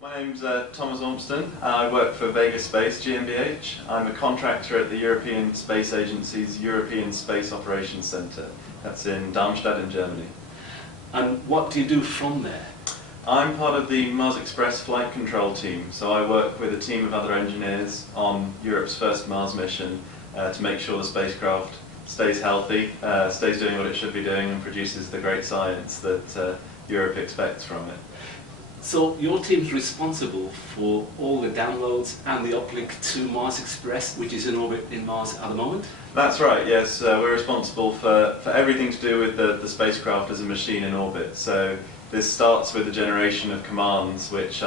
My name's Tomas Ormston. I work for Vega Space GmbH. I'm a contractor at the European Space Agency's European Space Operations Centre. That's in Darmstadt in Germany. And what do you do from there? I'm part of the Mars Express flight control team, so I work with a team of other engineers on Europe's first Mars mission to make sure the spacecraft stays healthy, stays doing what it should be doing, and produces the great science that Europe expects from it. So your team's responsible for all the downloads and the uplink to Mars Express, which is in orbit in Mars at the moment? That's right, yes. We're responsible for everything to do with the spacecraft as a machine in orbit. So this starts with the generation of commands, which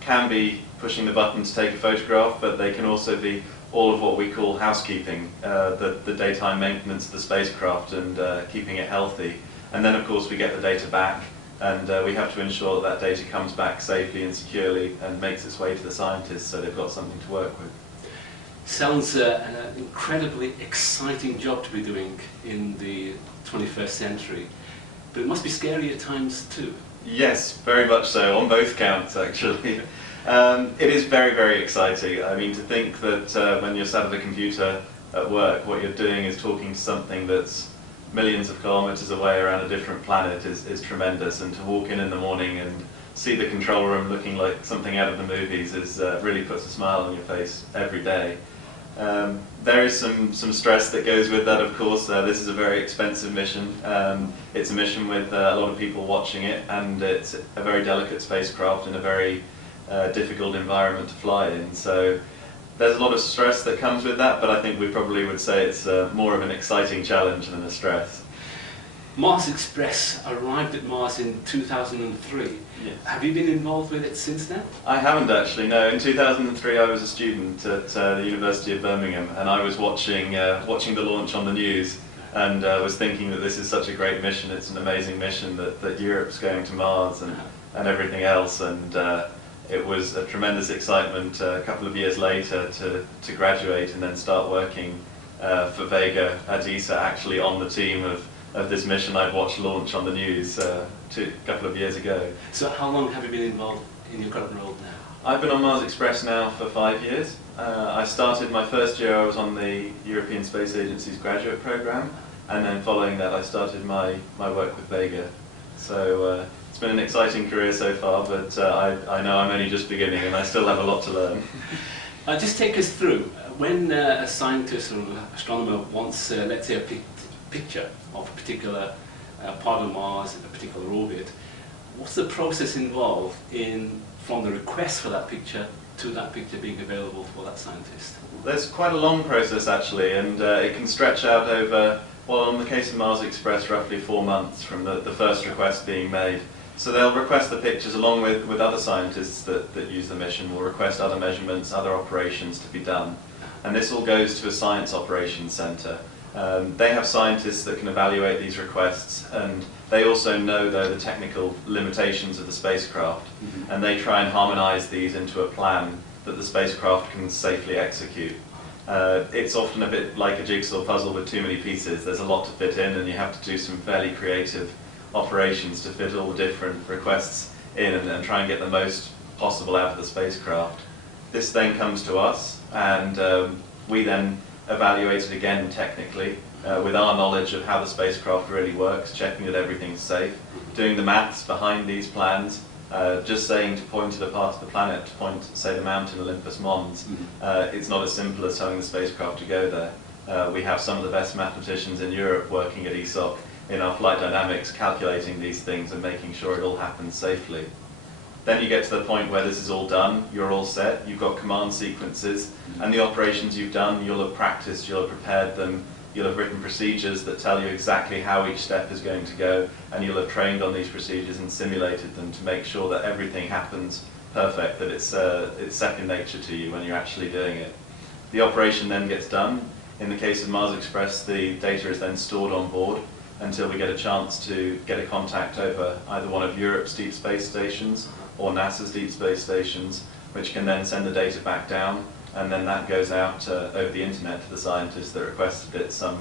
can be pushing the button to take a photograph, but they can also be all of what we call housekeeping, the daytime maintenance of the spacecraft and keeping it healthy. And then of course we get the data back, and we have to ensure that data comes back safely and securely and makes its way to the scientists so they've got something to work with. Sounds an incredibly exciting job to be doing in the 21st century, but it must be scary at times too. Yes, very much so, on both counts actually. It is very, very exciting. I mean, to think that when you're sat at a computer at work, what you're doing is talking to something that's millions of kilometers away around a different planet is tremendous, and to walk in the morning and see the control room looking like something out of the movies really puts a smile on your face every day. There is some stress that goes with that, of course. This is a very expensive mission. It's a mission with a lot of people watching it, and it's a very delicate spacecraft in a very difficult environment to fly in. So there's a lot of stress that comes with that, but I think we probably would say it's more of an exciting challenge than a stress. Mars Express arrived at Mars in 2003. Yes. Have you been involved with it since then? I haven't actually, no. In 2003 I was a student at the University of Birmingham, and I was watching the launch on the news, and was thinking that this is such a great mission, it's an amazing mission that Europe's going to Mars and everything else, and it was a tremendous excitement a couple of years later to graduate and then start working for Vega at ESA, actually on the team of this mission I'd watched launch on the news a couple of years ago. So how long have you been involved in your current role now? I've been on Mars Express now for 5 years. I started my first year, I was on the European Space Agency's graduate program, and then following that I started my work with Vega. So it's been an exciting career so far, but I know I'm only just beginning and I still have a lot to learn. Just take us through, when a scientist or an astronomer wants, let's say, a picture of a particular part of Mars in a particular orbit, what's the process involved from the request for that picture to that picture being available for that scientist? There's quite a long process actually, and it can stretch out over, well, in the case of Mars Express, roughly 4 months from the first request being made. So they'll request the pictures along with other scientists that use the mission, will request other measurements, other operations to be done. And this all goes to a science operations centre. They have scientists that can evaluate these requests, and they also know though the technical limitations of the spacecraft, and they try and harmonise these into a plan that the spacecraft can safely execute. It's often a bit like a jigsaw puzzle with too many pieces. There's a lot to fit in, and you have to do some fairly creative operations to fit all the different requests in and try and get the most possible out of the spacecraft. This then comes to us, and we then evaluate it again technically with our knowledge of how the spacecraft really works, checking that everything's safe, doing the maths behind these plans. Just saying to point at a part of the planet, to point, say, the mountain Olympus Mons, it's not as simple as telling the spacecraft to go there. We have some of the best mathematicians in Europe working at ESOC in our flight dynamics, calculating these things and making sure it all happens safely. Then you get to the point where this is all done, you're all set, you've got command sequences, and the operations you've done, you'll have practiced, you'll have prepared them, you'll have written procedures that tell you exactly how each step is going to go, and you'll have trained on these procedures and simulated them to make sure that everything happens perfect, that it's second nature to you when you're actually doing it. The operation then gets done. In the case of Mars Express, the data is then stored on board until we get a chance to get a contact over either one of Europe's deep space stations or NASA's deep space stations, which can then send the data back down, and then that goes out over the internet to the scientists that requested it some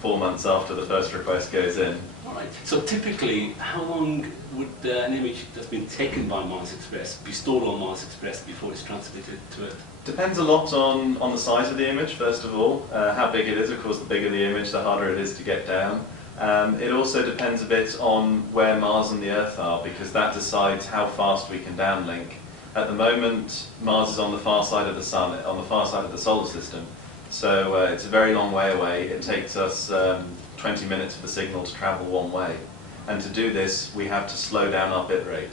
4 months after the first request goes in. All right. So typically, how long would an image that's been taken by Mars Express be stored on Mars Express before it's transmitted to Earth? Depends a lot on the size of the image, first of all. How big it is, of course, the bigger the image, the harder it is to get down. It also depends a bit on where Mars and the Earth are, because that decides how fast we can downlink. At the moment, Mars is on the far side of the Sun, on the far side of the solar system, so it's a very long way away. It takes us 20 minutes for the signal to travel one way. And to do this, we have to slow down our bit rate.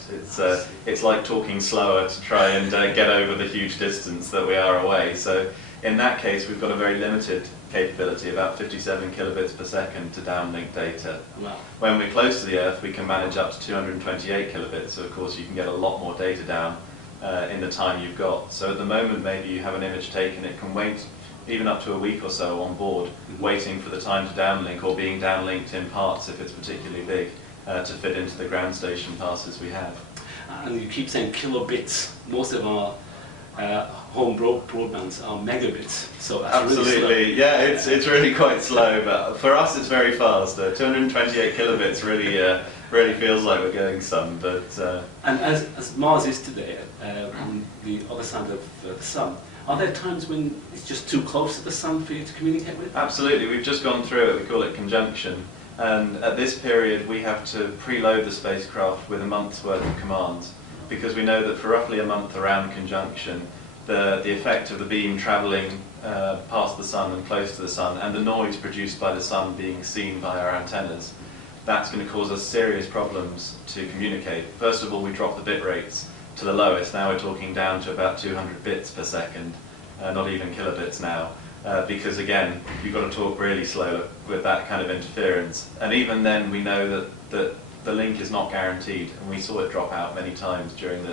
It's like talking slower to try and get over the huge distance that we are away. So in that case, we've got a very limited capability, about 57 kilobits per second to downlink data. Wow. When we're close to the Earth, we can manage up to 228 kilobits, so of course you can get a lot more data down in the time you've got. So at the moment, maybe you have an image taken, it can wait even up to a week or so on board, waiting for the time to downlink, or being downlinked in parts if it's particularly big, to fit into the ground station passes we have. And you keep saying kilobits. Most of our home broadbands are megabits, so that's Absolutely, really slow. yeah, it's really quite slow, but for us it's very fast. 228 kilobits really feels like we're going some, but... And as Mars is today, on the other side of the Sun, are there times when it's just too close to the Sun for you to communicate with? Absolutely, we've just gone through it, we call it conjunction. And at this period we have to preload the spacecraft with a month's worth of commands, because we know that for roughly a month around conjunction, the effect of the beam travelling past the Sun and close to the Sun, and the noise produced by the Sun being seen by our antennas, that's going to cause us serious problems to communicate. First of all, we drop the bit rates to the lowest. Now we're talking down to about 200 bits per second, not even kilobits now, because again, you've got to talk really slow with that kind of interference. And even then, we know that the link is not guaranteed, and we saw it drop out many times during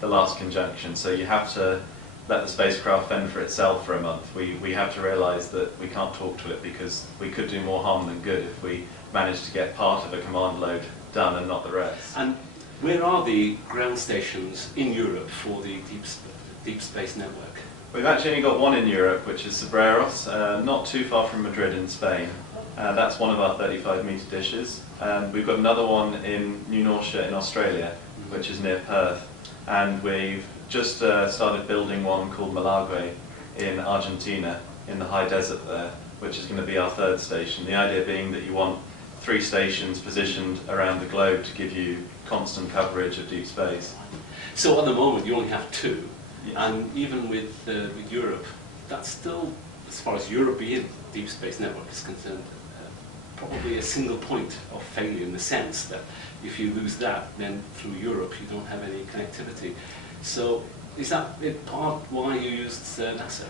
the last conjunction. So you have to let the spacecraft fend for itself for a month. We have to realise that we can't talk to it, because we could do more harm than good if we manage to get part of a command load done and not the rest. And where are the ground stations in Europe for the Deep Space Network? We've actually only got one in Europe, which is Sabreros, not too far from Madrid in Spain. That's one of our 35-metre dishes. We've got another one in New Norcia in Australia, which is near Perth. And we've just started building one called Malague in Argentina, in the high desert there, which is going to be our third station. The idea being that you want 3 stations positioned around the globe to give you constant coverage of deep space. So at the moment you only have 2, Yes. and even with Europe, that's still, as far as European Deep Space Network is concerned, probably a single point of failure, in the sense that if you lose that, then through Europe you don't have any connectivity. So is that in part why you used NASA?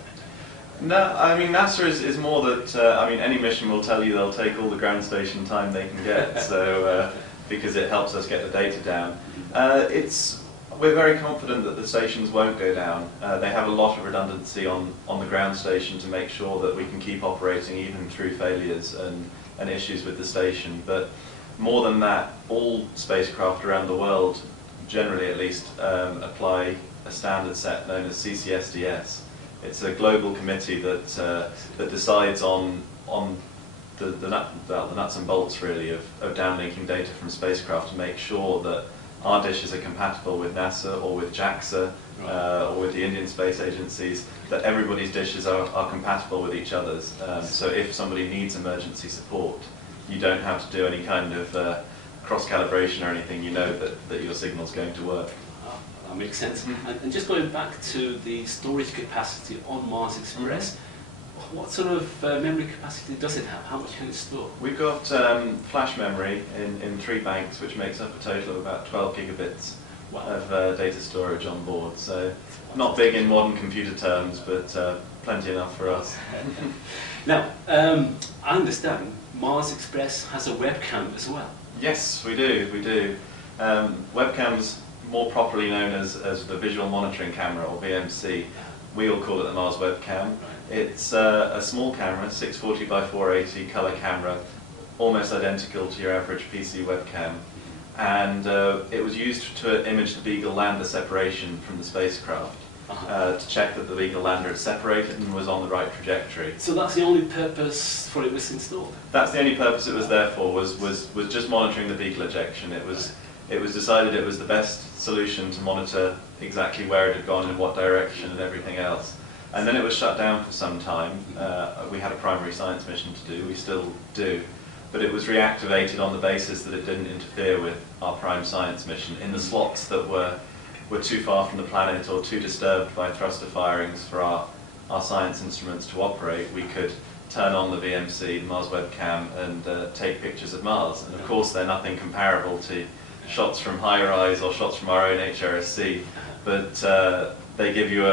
No, I mean NASA is more that, I mean any mission will tell you they'll take all the ground station time they can get, so because it helps us get the data down. We're very confident that the stations won't go down. They have a lot of redundancy on the ground station to make sure that we can keep operating even through failures and issues with the station. But more than that, all spacecraft around the world, generally at least, apply a standard set known as CCSDS. It's a global committee that decides on the nuts and bolts really of downlinking data from spacecraft to make sure that our dishes are compatible with NASA or with JAXA or with the Indian Space Agencies, that everybody's dishes are compatible with each other's. So if somebody needs emergency support, you don't have to do any kind of cross-calibration or anything. You know that your signal's going to work. That makes sense. And just going back to the storage capacity on Mars Express, what sort of memory capacity does it have? How much can it store? We've got flash memory in 3 banks, which makes up a total of about 12 gigabits of data storage on board. So not big in modern computer terms, but plenty enough for us. Now, I understand Mars Express has a webcam as well. Yes, we do. Webcams, more properly known as the visual monitoring camera, or VMC. We all call it the Mars webcam. It's a small camera, 640 by 480 colour camera, almost identical to your average PC webcam. And it was used to image the Beagle lander separation from the spacecraft. to check that the vehicle lander had separated and was on the right trajectory. So that's the only purpose for it was installed? That's the only purpose it was there for, was just monitoring the vehicle ejection. It was decided it was the best solution to monitor exactly where it had gone, in what direction and everything else. And then it was shut down for some time. We had a primary science mission to do, we still do, but it was reactivated on the basis that it didn't interfere with our prime science mission. In the slots that were too far from the planet or too disturbed by thruster firings for our science instruments to operate, we could turn on the VMC, the Mars webcam, and take pictures of Mars. And of course they're nothing comparable to shots from high-rise or shots from our own HRSC, but they give you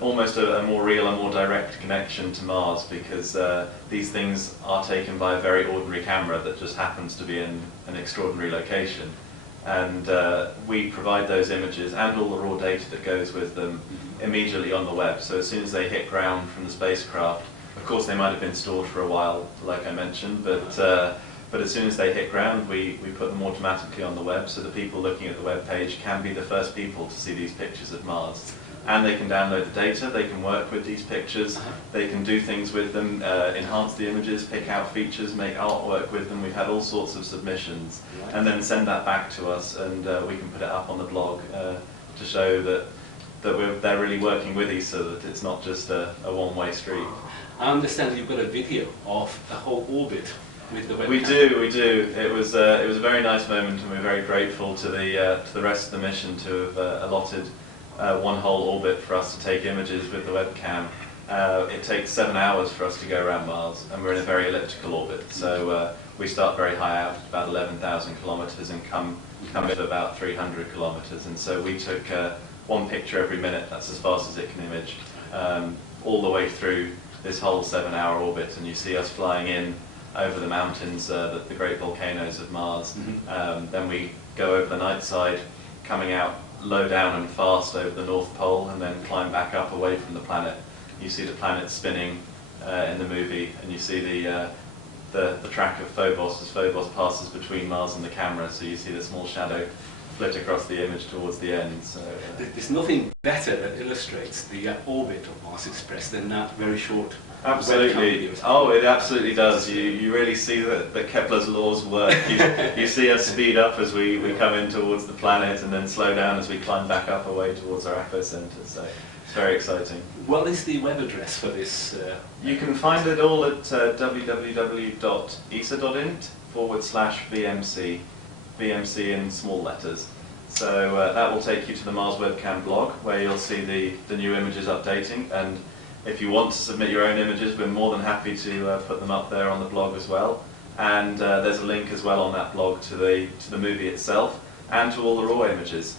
almost a more real and more direct connection to Mars, because these things are taken by a very ordinary camera that just happens to be in an extraordinary location. And we provide those images and all the raw data that goes with them immediately on the web. So as soon as they hit ground from the spacecraft, of course they might have been stored for a while, like I mentioned, but as soon as they hit ground, we put them automatically on the web, so the people looking at the web page can be the first people to see these pictures of Mars. And they can download the data, they can work with these pictures, they can do things with them, enhance the images, pick out features, make artwork with them. We've had all sorts of submissions, and then send that back to us, and we can put it up on the blog to show that they're really working with us, so that it's not just a one-way street. I understand you've got a video of the whole orbit with the webcam. We do. It was a very nice moment, and we're very grateful to the rest of the mission to have allotted one whole orbit for us to take images with the webcam. It takes 7 hours for us to go around Mars, and we're in a very elliptical orbit. So we start very high out, about 11,000 kilometers, and come to about 300 kilometers. And so we took one picture every minute. That's as fast as it can image, all the way through this whole 7-hour orbit. And you see us flying in over the mountains, the great volcanoes of Mars. Then we go over the night side, coming out low down and fast over the North Pole, and then climb back up away from the planet. You see the planet spinning in the movie, and you see the track of Phobos as Phobos passes between Mars and the camera, so you see the small shadow flit across the image towards the end. So, there's nothing better that illustrates the orbit of Mars Express than that very short. Absolutely. Oh, it absolutely does. You really see that Kepler's laws work. You see us speed up as we come in towards the planet, and then slow down as we climb back up away towards our epicenter. So it's very exciting. What is the web address for this? You can find it all at www.esa.int/VMC, VMC in small letters. So that will take you to the Mars webcam blog, where you'll see the new images updating. And if you want to submit your own images, we're more than happy to put them up there on the blog as well. And there's a link as well on that blog to the movie itself and to all the raw images.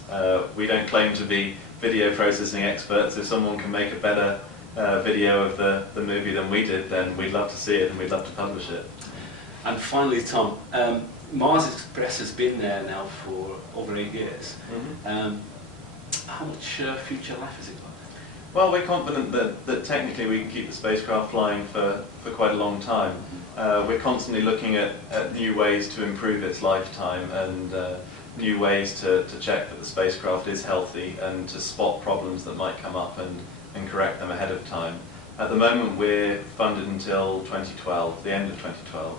We don't claim to be video processing experts. If someone can make a better video of the movie than we did, then we'd love to see it and we'd love to publish it. And finally, Tom, Mars Express has been there now for over 8 years. How much future life has it got? Well, we're confident that technically we can keep the spacecraft flying for quite a long time. We're constantly looking at new ways to improve its lifetime, and new ways to check that the spacecraft is healthy, and to spot problems that might come up and correct them ahead of time. At the moment we're funded until 2012, the end of 2012.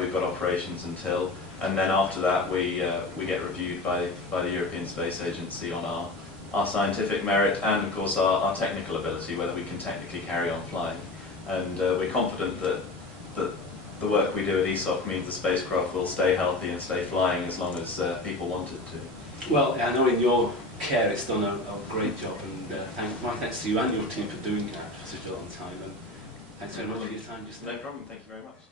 We've got operations until, and then after that we get reviewed by the European Space Agency on our scientific merit and of course our technical ability, whether we can technically carry on flying. And we're confident that the work we do at ESOC means the spacecraft will stay healthy and stay flying as long as people want it to. Well, I know in your care it's done a great job, and my thanks to you and your team for doing that for such a long time. And thanks very much for your time just now. No problem, thank you very much.